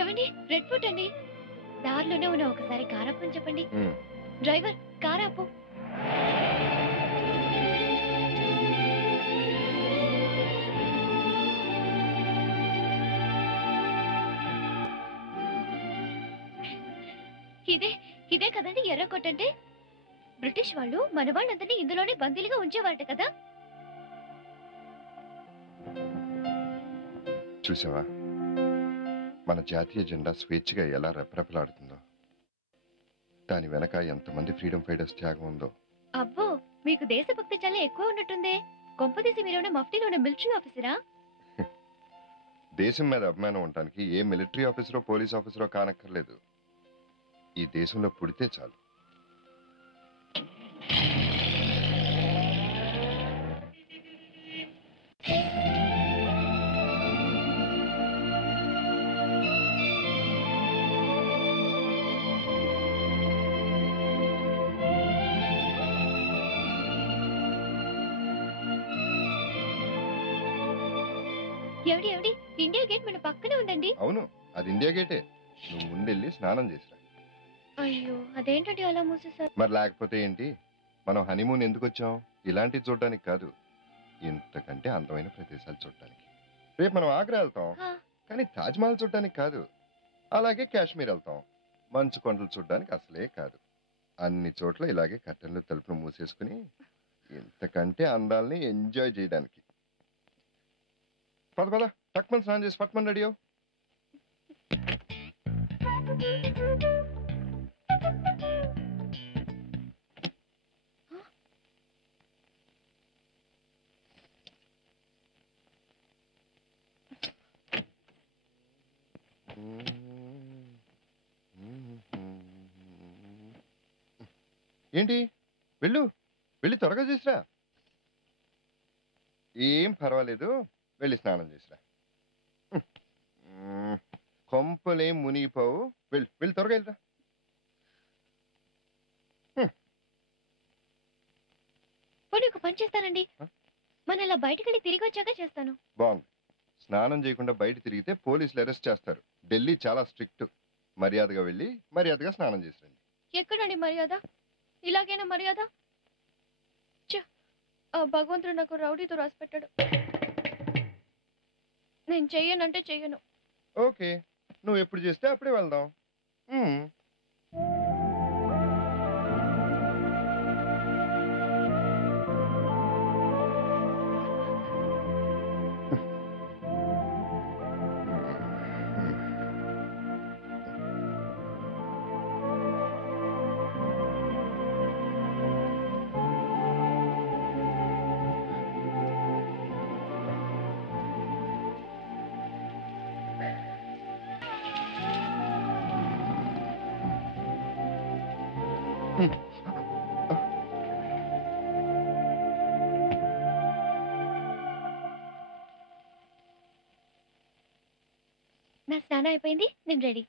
ఏమండి red foot అండి. దారిలోనే ఉన్న ఒకసారి కార్ ఆపని చెప్పండి. డ్రైవర్ కార్ ఆపు. ఇదే ఇదే కదండి ఎర్రకోట అంటే. బ్రిటిష్ వాళ్ళు మన వాళ్ళందరినీ ఇందులోనే బందీలుగా ఉంచేవారట కదా. చూసావా మన జాతీయ జెండా స్వేచ్ఛగా ఎలా రెపరెపలాడుతుందో. దాని వెనక ఎంతమంది ఫ్రీడమ్ ఫైటర్స్ త్యాగం ఉందో. అబ్బో మీకు దేశభక్తి చాలా ఎక్కువ ఉన్నట్టుందే. కొంపదీసి మీరేమైనా మఫ్టీలో ఉన్న మిలిటరీ ఆఫీసరా? దేశం మీద అభిమానం ఉండటానికి ఏ మిలిటరీ ఆఫీసరో పోలీస్ ఆఫీసరో కానక్కర్లేదు. ఈ దేశంలో పుడితే చాలు. ఎవడి ఎవడి ఇండియా గేట్ మన పక్కనే ఉందండి. అవును, అది ఇండియా గేటే. నువ్వు ముందెళ్ళి స్నానం చేసిరా. అయ్యో అదేంటండి అలా మూసేశారు? మరి లేకపోతే ఏంటి? మనం హనీమూన్ ఎందుకు వచ్చాం? ఇలాంటివి చూడడానికి కాదు, ఇంతకంటే అందమైన ప్రదేశాలు చూడటానికి. రేపు మనం ఆగ్రా వెళ్తాం, కానీ తాజ్మహల్ చూడటానికి కాదు. అలాగే కాశ్మీర్ వెళ్తాం, మంచు కొండలు చూడడానికి అసలే కాదు. అన్ని చోట్ల ఇలాగే కర్టెన్లు తలుపులు మూసేసుకుని ఇంతకంటే అందాలని ఎంజాయ్ చేయడానికి. పద పద, టక్మన్ స్నానం చేసి పట్మన్ రెడీ అవు. ఏంటి? వెళ్ళు, వెళ్ళి త్వరగా చేసిరా. ఏం పర్వాలేదు, వెళ్ళి స్నానం చేసిరా. కొంపలేం మునిగిపోవు. వెళ్ళి వెళ్ళి త్వరగా వెళ్ళిరా. పోనీ ఒక పని చేస్తానండి, మన ఇలా బయటికి వెళ్ళి తిరిగి వచ్చాక చేస్తాను. బాగుంది. స్నానం చేయకుండా బయట తిరిగితే పోలీసులు అరెస్ట్ చేస్తారు. ఢిల్లీ చాలా స్ట్రిక్ట్. మర్యాదగా వెళ్ళి మర్యాదగా స్నానం చేసిరండి. ఎక్కడండి మర్యాద? ఇలాగైనా మర్యాద? ఆ భగవంతుడు నాకు రౌడీతో రాసి పెట్టాడు. నేను చెయ్యనంటే చెయ్యను. ఓకే, నువ్వు ఎప్పుడు చేస్తే అప్పుడే వెళ్దాం. నా స్నానం అయిపోయింది, నేను రెడీ.